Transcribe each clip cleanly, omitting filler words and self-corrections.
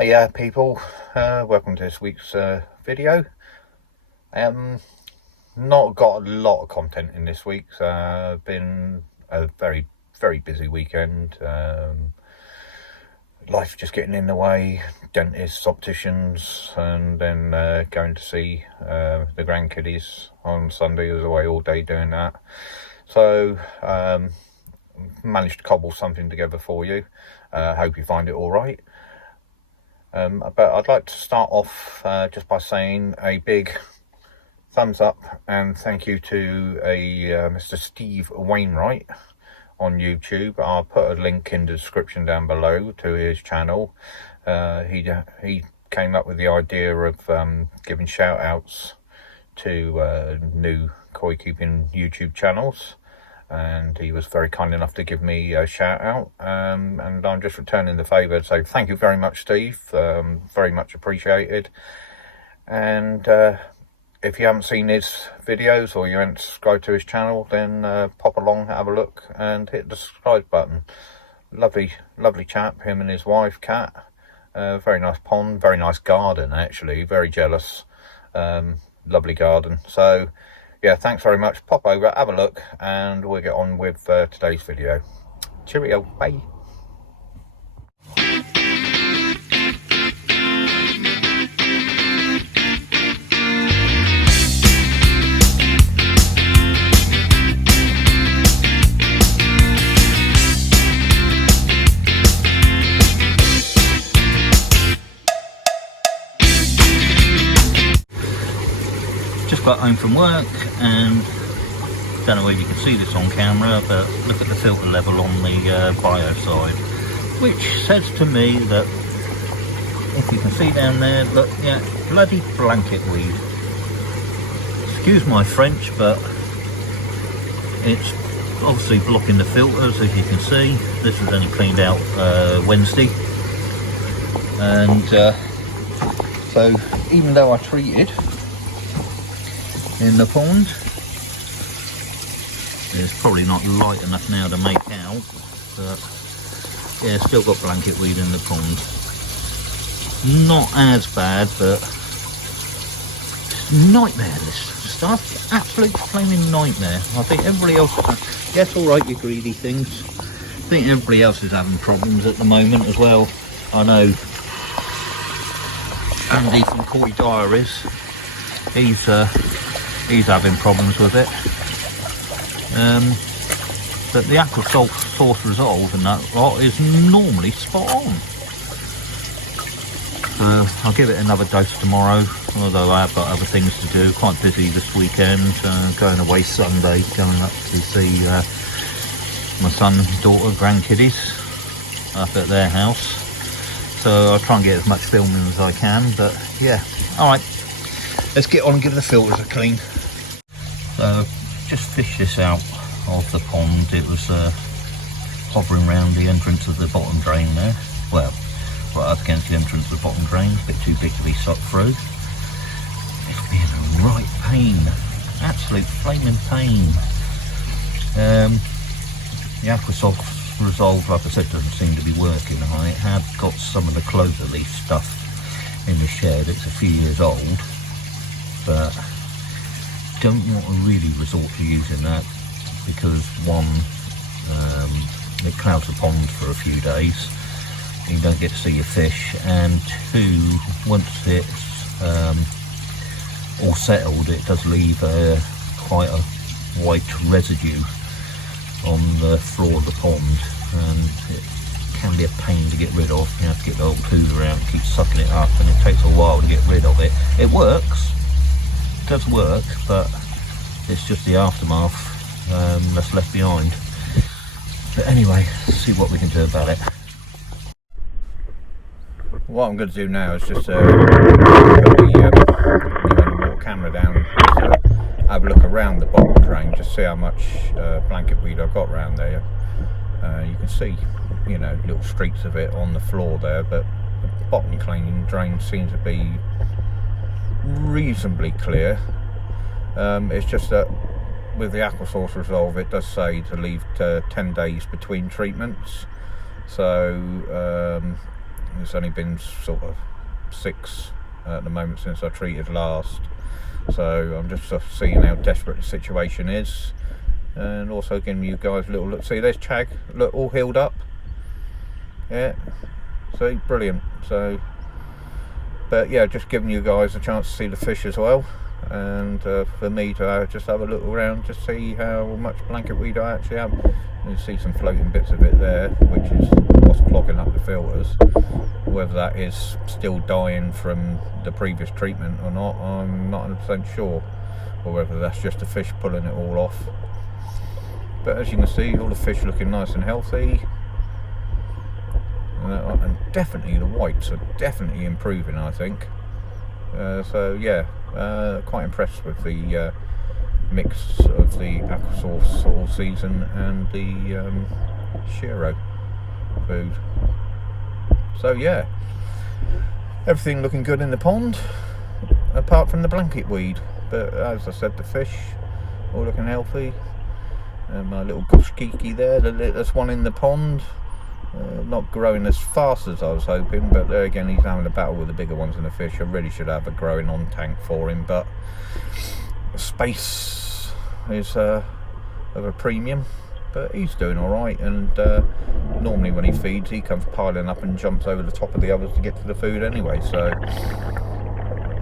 Yeah, people, welcome to this week's video. Not got a lot of content in this week. Been a very busy weekend. Life just getting in the way, dentists, opticians, and then going to see the grandkiddies on Sunday. I was away all day doing that, so managed to cobble something together for you. Hope you find it all right. But I'd like to start off just by saying a big thumbs up and thank you to Mr. Steve Wainwright on YouTube. I'll put a link in the description down below to his channel. He came up with the idea of giving shout outs to new koi keeping YouTube channels, and he was very kind enough to give me a shout out, and I'm just returning the favour. So thank you very much, Steve. Very much appreciated. And if you haven't seen his videos or you haven't subscribed to his channel, then pop along, have a look and hit the subscribe button. Lovely chap, him and his wife Kat. Very nice pond, very nice garden actually, very jealous. Lovely garden. So yeah, thanks very much. Pop over, have a look, and we'll get on with today's video. Cheerio, bye. Just got home from work, and don't know whether you can see this on camera, but look at the filter level on the bio side, which says to me that, if you can see down there, look, yeah, bloody blanket weed. Excuse my French, but it's obviously blocking the filters. As you can see, this was only cleaned out Wednesday, and so even though I treated in the pond, it's probably not light enough now to make out, but yeah, still got blanket weed in the pond. Not as bad, but nightmare, this stuff. Absolute flaming nightmare. I think everybody else, yes, alright, you greedy things. I think everybody else is having problems at the moment as well. I know Andy from Koi Diaries, he's having problems with it. But the aqua source resolve and that lot is normally spot on. I'll give it another dose tomorrow, although I have got other things to do. Quite busy this weekend, going away Sunday, going up to see my son and daughter, grandkiddies, up at their house. So I'll try and get as much filming as I can, but yeah, alright. Let's get on and give the filters a clean. Just fished this out of the pond. It was hovering around the entrance of the bottom drain there. Well, right up against the entrance of the bottom drain, a bit too big to be sucked through. It's being a right pain, absolute flaming pain. The aqua resolve, like I said, doesn't seem to be working. I have got some of the clover leaf stuff in the shed. It's a few years old, but don't want to really resort to using that because one, it clouds the pond for a few days, you don't get to see your fish, and two, once it's all settled, it does leave quite a white residue on the floor of the pond, and it can be a pain to get rid of. You have to get the old hoover out and keep sucking it up, and it takes a while to get rid of it. It works, does work, but it's just the aftermath that's left behind. But anyway, let's see what we can do about it. What I'm going to do now is just put the water camera down, just have a look around the bottom drain, just see how much blanket weed I've got around there. You can see, you know, little streaks of it on the floor there, but the bottom cleaning drain seems to be reasonably clear. It's just that with the aqua source resolve, it does say to leave 10 days between treatments, so It's only been sort of 6 at the moment since I treated last, so I'm just sort of seeing how desperate the situation is, and also giving you guys a little look. See, there's Chag, look, all healed up. Yeah, see, brilliant. So, but yeah, just giving you guys a chance to see the fish as well, and for me to just have a look around, just see how much blanket weed I actually have. You see some floating bits of it there, which is what's clogging up the filters. Whether that is still dying from the previous treatment or not, I'm not 100% sure, or whether that's just the fish pulling it all off. But as you can see, all the fish looking nice and healthy. And definitely the whites are definitely improving, I think. So yeah, quite impressed with the mix of the aquasource all season and the Shiro food. So yeah, everything looking good in the pond apart from the blanket weed, but as I said, the fish all looking healthy. And my little goose geeky there, there's one in the pond. Not growing as fast as I was hoping, but there again, he's having a battle with the bigger ones in the fish. I really should have a growing on tank for him, but space is of a premium. But he's doing alright, and normally when he feeds, he comes piling up and jumps over the top of the others to get to the food anyway, so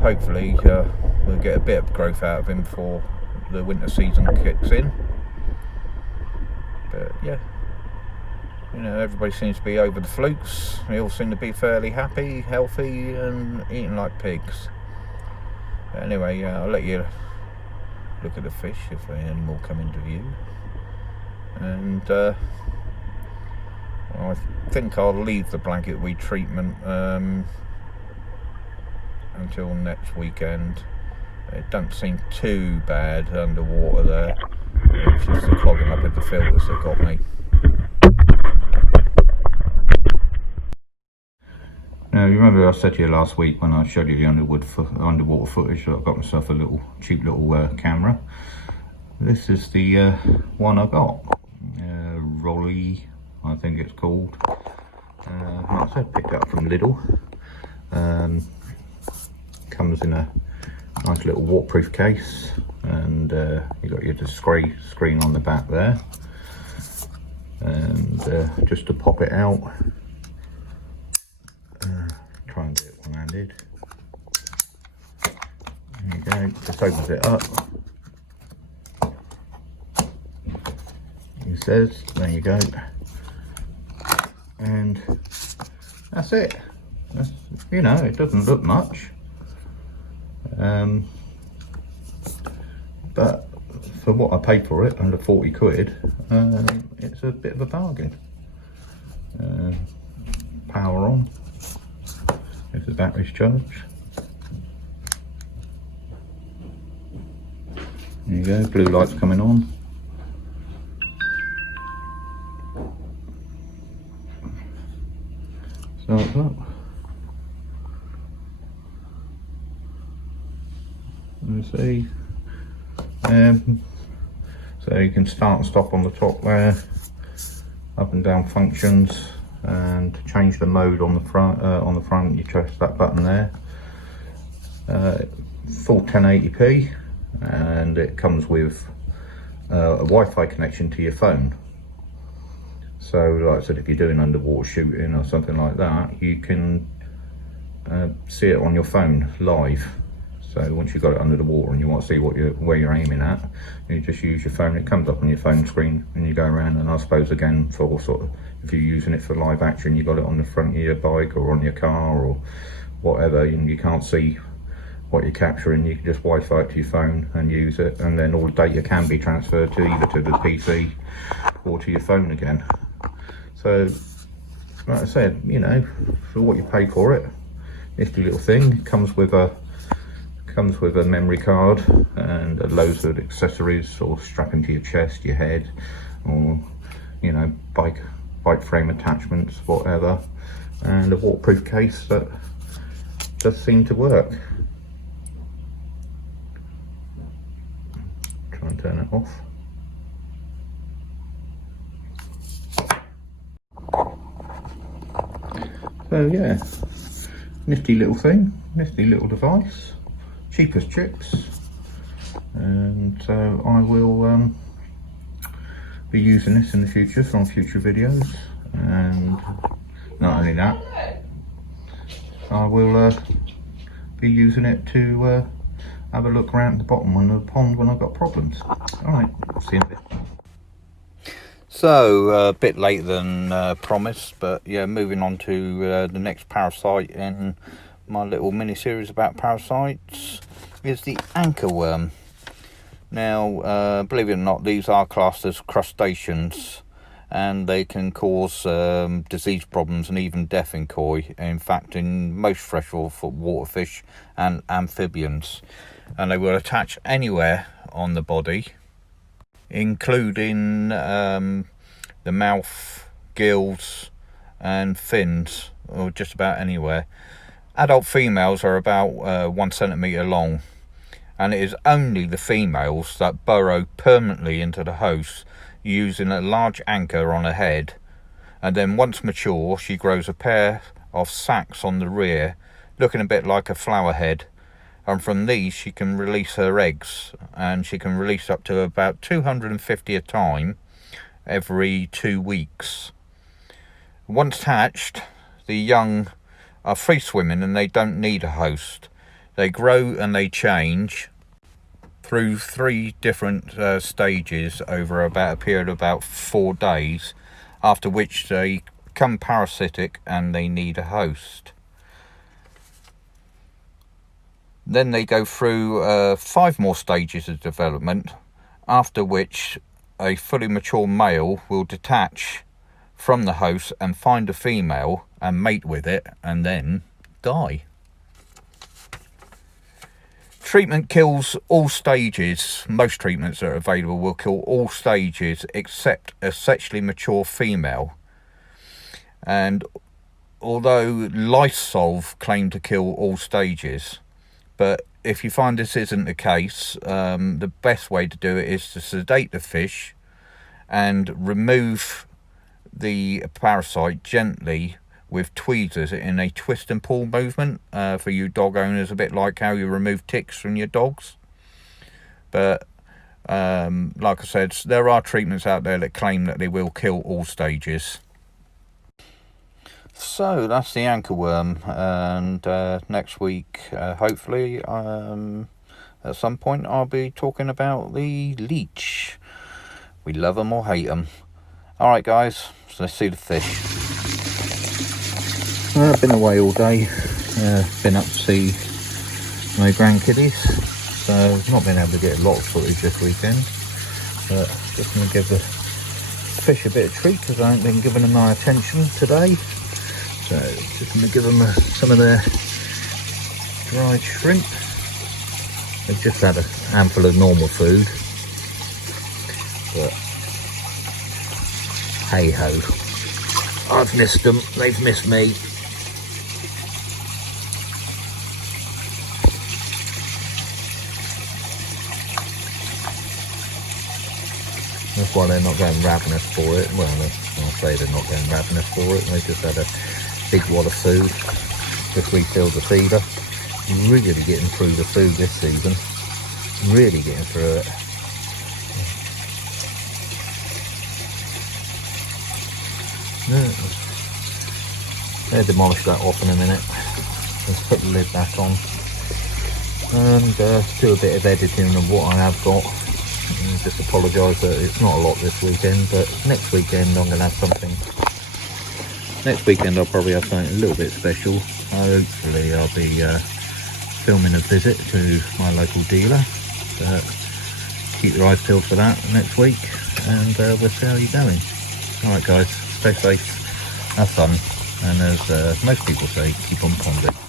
hopefully we'll get a bit of growth out of him before the winter season kicks in. But yeah, you know, everybody seems to be over the flukes. They all seem to be fairly happy, healthy, and eating like pigs. But anyway, I'll let you look at the fish if any more come into view. And well, I think I'll leave the blanket weed treatment until next weekend. It doesn't seem too bad underwater there. It's just the clogging up of the filters that got me. Now, you remember I said to you last week when I showed you the underwater footage that I got myself a cheap little camera. This is the one I got. Rolly, I think it's called. Like I said, picked up from Lidl. Comes in a nice little waterproof case, and you got your display screen on the back there. And just to pop it out, try and get it one-handed. There you go, just opens it up. It says, there you go. And that's it. That's, you know, it doesn't look much. But for what I paid for it, under 40 quid, it's a bit of a bargain. Power on. If the battery's charged. There you go, blue light's coming on. Starts up. Let's see. So you can start and stop on the top there, up and down functions, and to change the mode on the front, you press that button there. Full 1080p, and it comes with a Wi-Fi connection to your phone. So like I said, if you're doing underwater shooting or something like that, you can see it on your phone live. So once you've got it under the water and you want to see where you're aiming at, you just use your phone. It comes up on your phone screen and you go around. And I suppose again, for sort of, if you're using it for live action, you got it on the front of your bike or on your car or whatever, and you can't see what you're capturing, you can just Wi-Fi it to your phone and use it, and then all the data can be transferred to either to the PC or to your phone again. So like I said, you know, for what you pay for it, nifty little thing. Comes with a memory card and loads of accessories sort of strap into your chest, your head, or you know, bike frame attachments, whatever, and a waterproof case that does seem to work. Try and turn it off. So yeah, nifty little thing, nifty little device, cheap as chips. And so I will be using this in the future from future videos, and not only that, I will be using it to have a look around the bottom of the pond when I've got problems. Alright, see you in a bit. So, a bit later than promised, but yeah, moving on to the next parasite in my little mini-series about parasites is the anchorworm. Now, believe it or not, these are classed as crustaceans, and they can cause disease problems and even death in koi. In fact, in most freshwater fish and amphibians, and they will attach anywhere on the body, including the mouth, gills and fins, or just about anywhere. Adult females are about 1 centimetre long, and it is only the females that burrow permanently into the host using a large anchor on her head, and then once mature she grows a pair of sacs on the rear looking a bit like a flower head, and from these she can release her eggs, and she can release up to about 250 a time every 2 weeks. Once hatched, the young are free swimming and they don't need a host. They grow and they change through 3 different stages over about a period of about 4 days, after which they become parasitic and they need a host. Then they go through 5 more stages of development, after which a fully mature male will detach from the host and find a female and mate with it and then die. Treatment kills all stages. Most treatments that are available will kill all stages except a sexually mature female. And although Lysol claim to kill all stages, but if you find this isn't the case, the best way to do it is to sedate the fish and remove the parasite gently with tweezers in a twist and pull movement, for you dog owners, a bit like how you remove ticks from your dogs. But like I said, there are treatments out there that claim that they will kill all stages. So that's the anchorworm, and next week hopefully at some point I'll be talking about the leech. We love them or hate them. Alright guys, so let's see the fish. I've been away all day, been up to see my grandkiddies, so not been able to get a lot of footage this weekend, but just going to give the fish a bit of treat because I haven't been giving them my attention today. So just going to give them some of their dried shrimp. They've just had a handful of normal food, but hey ho, I've missed them, they've missed me. That's why they're not going ravenous for it. Well, I'll say they're not going ravenous for it. They just had a big wad of food. Just refilled the feeder. Really getting through the food this season. Really getting through it. They'll demolish that off in a minute. Let's put the lid back on. And do a bit of editing of what I have got. And just apologise that it's not a lot this weekend, but next weekend I'm going to have something. Next weekend I'll probably have something a little bit special. Hopefully I'll be filming a visit to my local dealer. Keep your eyes peeled for that next week, and we'll see how you're going. Alright guys, stay safe, have fun, and as most people say, keep on ponding.